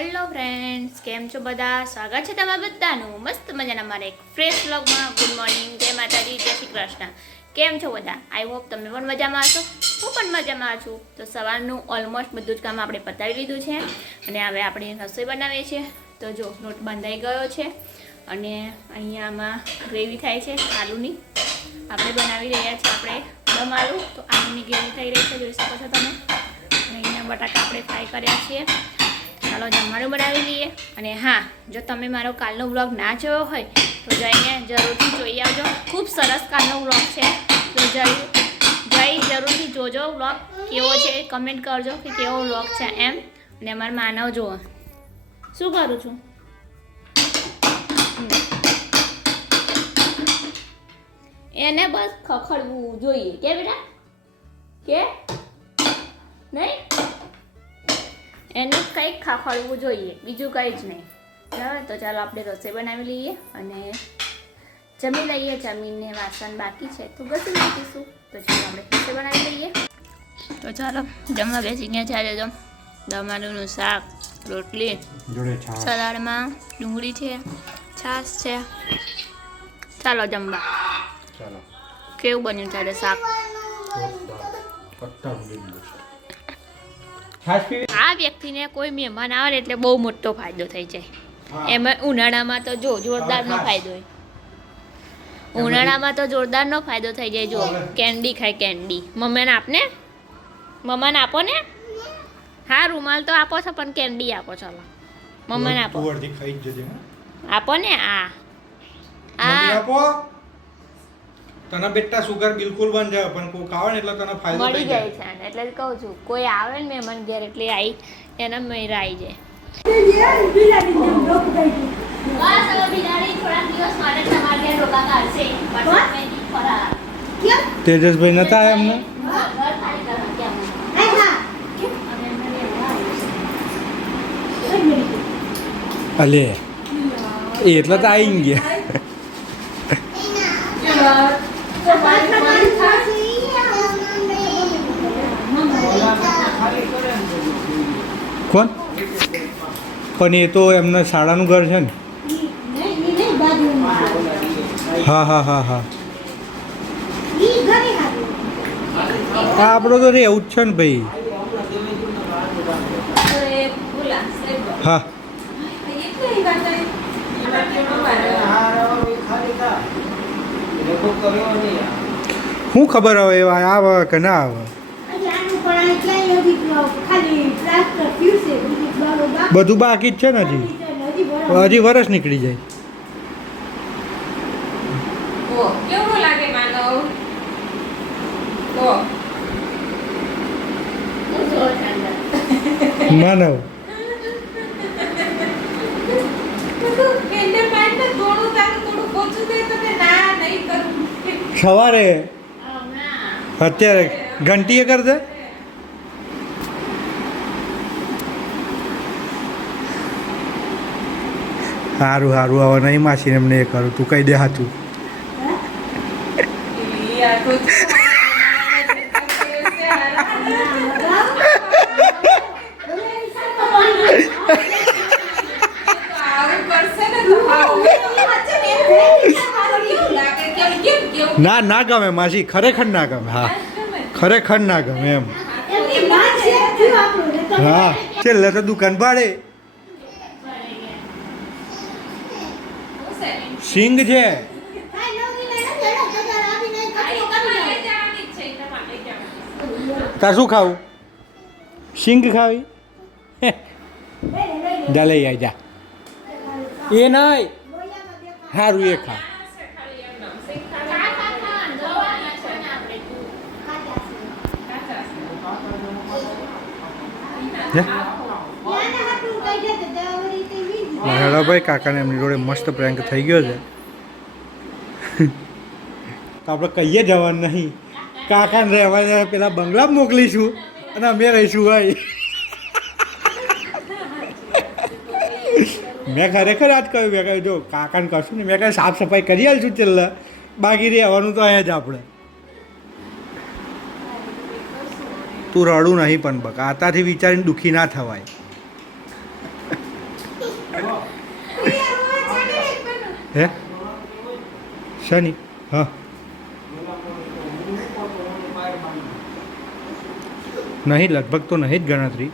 Hello friends, કેમ છો બધા? સ્વાગત છે તમારા બધાનું મસ્ત મજાના મારા એક ફ્રેશ વ્લોગમાં. ગુડ મોર્નિંગ, જય માતાજી, જય શ્રી કૃષ્ણ. કેમ છો બધા? આઈ હોપ તમે પણ મજામાં હશો. હું પણ મજામાં છું. તો સવારનું ઓલમોસ્ટ બધું જ કામ આપણે પતાવી લીધું છે અને હવે આપણે રસોઈ બનાવીએ છીએ. તો જો લોટ બાંધાઈ ગયો છે અને અહીંયામાં ગ્રેવી થાય છે આલુની. આપણે બનાવી રહ્યા છીએ આપણે દમ આલુ. તો આલુની ગ્રેવી થઈ રહી છે, જોઈ શકો છો તમે. અહીંયા બટાકા આપણે ફ્રાય કર્યા છીએ. ચાલો જમવાનું બનાવી લઈએ. અને હા, જો તમે મારો કાલનો વ્લોગ ના જોયો હોય તો જઈને જરૂરથી જોઈ આવજો. ખૂબ સરસ કાલનો વ્લોગ છે, તો જઈ જરૂરથી જોજો. વ્લોગ કેવો છે કમેન્ટ કરજો કે કેવો વ્લોગ છે એમ. અને અમારા માનવ જુઓ શું કરું છું. એને બસ ખખડવું જોઈએ કે બેટા, કે નહીં? એને કંઈક ખાખડવું જોઈએ, બીજું કંઈ જ નહીં. બરાબર, તો ચાલો આપણે રસોઈ બનાવી લઈએ અને જમી લઈએ. જમીને વાસણ બાકી છે તો ઘસી નાખીશું. તો ચાલો આપણે રસોઈ બનાવી લઈએ. તો ચાલો જમવા બેસી ગયા છે. આજે જો દમાલુનું શાક, રોટલી, સલાડમાં ડુંગળી છે, છાશ છે. ચાલો જમવા. કેવું બન્યું છે શાક? આ વ્યક્તિને કોઈ મહેમાન આવે એટલે બહુ મોટો ફાયદો થઈ જાય. એમાં ઉનાળામાં તો જો જોરદારનો ફાયદો હોય. ઉનાળામાં તો જોરદારનો ફાયદો થઈ જાય. જો કેન્ડી ખાય, કેન્ડી. મમ્માને આપને, મમ્માને આપો ને. હા, રૂમાલ તો આપો છો પણ કેન્ડી આપો. ચાલો મમ્માને આપો, આપો ને. આ આપો. તને બેટા સુગર બિલકુલ બંધ જાય, પણ કોઈ ખાવે ને એટલે તને ફાયદો મળી જાય છે. એટલે જ કહું છું, કોઈ આવે ને મહેમાન ઘેર એટલે આવી એના મેરા આવી જાય. બસ હવે બિલાડી થોડાક દિવસ માટે તમારે ઘેર રોકા કાઢશે. તેજસભાઈ નતા એમને ઘર ખાલી કરવા કેમ? અલે એટલે તો આવી ગયા. કોણ? પણ એ તો એમના શાળાનું ઘર છે ને. હા હા હા હા, આપણો તો રે એવું જ છે ને ભાઈ. હા, શું ખબર હવે આવે કે ના આવે. બધું બાકી જ છે ને. હજી વરસ નીકળી જાય. કેવું લાગે માનવ? માનવ સવારે અત્યારે ઘંટીએ કરશે. સારું સારું, હવે નહીં માસીને એમને એ કરું. તું કહી દે સાચું. ના ના ગમે માસી, ખરેખર ના ગમે. હા, ખરેખર ના ગમે એમ. હા, છેલ્લે તો દુકાન ભાડે સિંગ છે. તાર શું ખાવું? સિંગ ખાવી? જા લઈ આય જા. એ નહીં, સારું એ ખા. હેલો ભાઈ, કાકાને એમની જોડે મસ્ત પ્રેન્ક થઈ ગયો છે. તો આપણે કહીએ જવાનું નહીં. કાકાને રહેવા પેલા બંગલા મોકલીશું અને અમે રહીશું ભાઈ. મેં ખરેખર આજ કહ્યું. મેં કહ્યું જો કાકાને કરશું ને, મેં કહ્યું સાફ સફાઈ કરી આવીશું છેલ્લે. બાકી રહેવાનું તો અહીંયા જ આપણે. તું રડું નહીં પણ બકા, આતાથી વિચારીને દુઃખી ના થવાય. હે શની હા નહીં લગભગ તો નહીં જ ગણતરી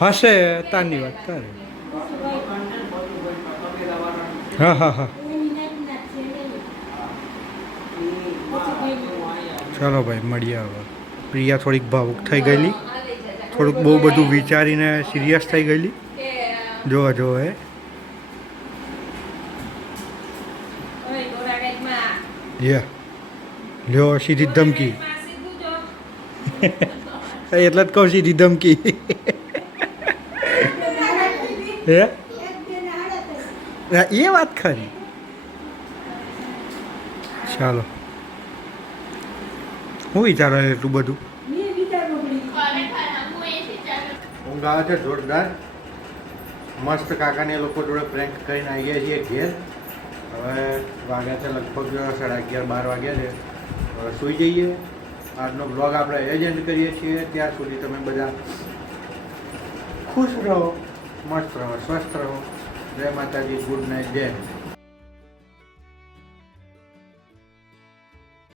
હશે તારની વાત તારે હા હા હા ચાલો ભાઈ મળીએ હવે પ્રિયા થોડીક ભાવુક થઈ ગયેલી થોડુંક બહુ બધું વિચારીને સિરિયસ થઈ ગયેલી જોવા જો હે લ્યો સીધી ધમકી એટલે જ કહું સીધી ધમકી હે એ વાત ખરી ચાલો હું વિચારો એટલું બધું ઊંઘ આવે છે જોરદાર મસ્ત કાકાને એ લોકો જોડે પ્રેન્ક કરીને આવી ગયા છીએ ઘેર હવે વાગ્યા છે લગભગ 11:30-12 વાગ્યા છે હવે સૂઈ જઈએ આજનો બ્લોગ આપણે એ જ એન્ડ કરીએ છીએ ત્યાર સુધી તમે બધા ખુશ રહો મસ્ત રહો સ્વસ્થ રહો જય માતાજી ગુડ નાઇટ જય